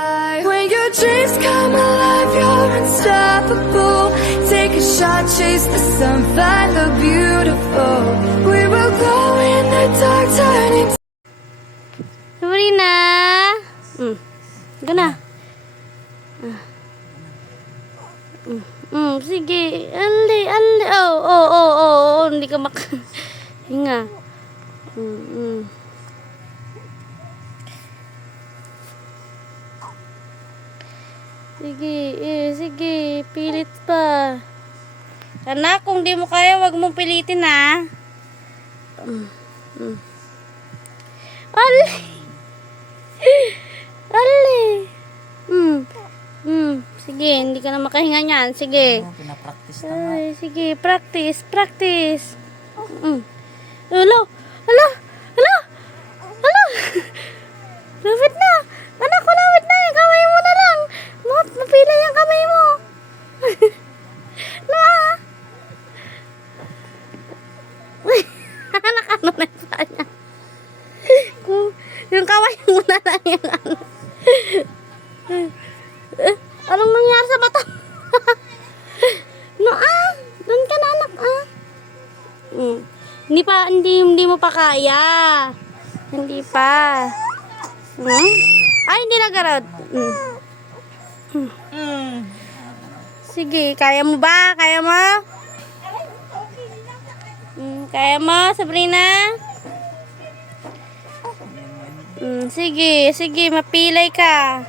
When your dreams come alive, you're unstoppable. Take a shot, chase the sun, find the beautiful. We will glow in the dark, turning. Sabrina! Gana. Sige. Ali. Oh. Hindi ka hinga. Sige. Pilit pa. Anak, kung di mo kaya, wag mong pilitin, ha? Ali. Sige, hindi ka na makahinga niyan. Sige. Pinapractice na nga. Ay, sige, practice. Alo. Lapit na. Anak ko, lapit na. Kamay mo na lang. Mapila yung kamay mo. Anak, ano na yung paa niya? Yung kamay mo na lang yung ano. Anong nangyari sa mata? Doon ka na, anak, Hindi mo pa kaya. Hindi pa. Ay, hindi na garot. Sige, kaya mo ba? Kaya mo? Kaya mo, Sabrina? Sige, mapilay ka.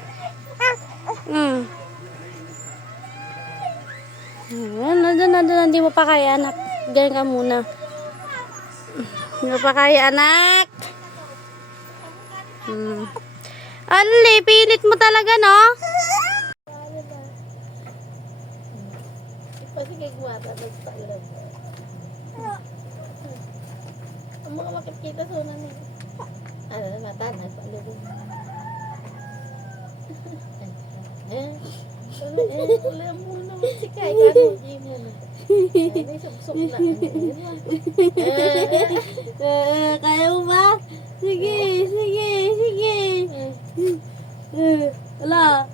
Hindi mo pa kaya, anak. Ganyan ka muna. Hindi mo pa kaya, anak. Ali, pilit mo talaga, no? Sige, guwata. Ang mga makikita sa unan niya. Mata, nagpalubog. Alam mo naman si Kai. May subsok na. Kaya mo ba? Sige. Wala.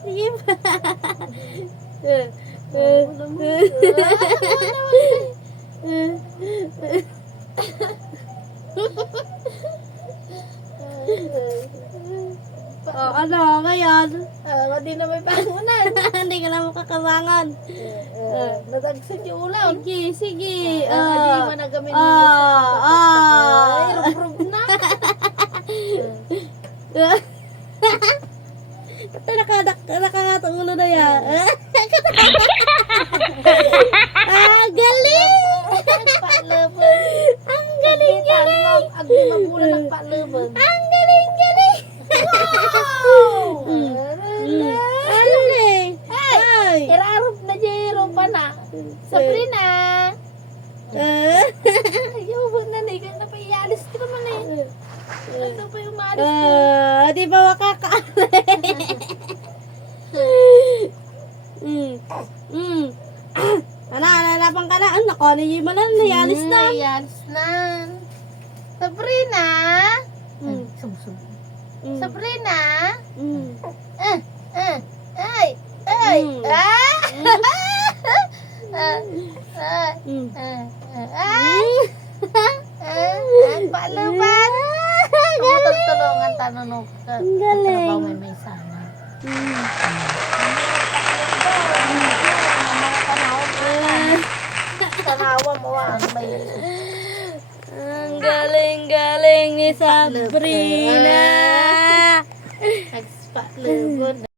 Sige pa. Ano ngayon? Hindi na may pangunan. Hindi ka na makakabangan. Natagsan yung ulam. Sige. Hindi mo nagamin nyo. Rub na. Nakagatang ulo na yan. Galing! Ang galing! Agdi mabula ng palubon. Ang galing! Ay! Irarap na Jero pa na. Sabrina! Ayaw ba na naigan na pa ialis ka naman eh. Ito pa yung maalis ko. Di ba makakaali? Nanapang ka na. Nako, niyo mo na. Nayalis na. Nayalis na. Sabrina! Sabrina! Paalaban! Tumutulungan tanong ka. Ang galing. Trabaho may sana. Tanawa mo may... Ang galing ni Sabrina. Nagspalubon.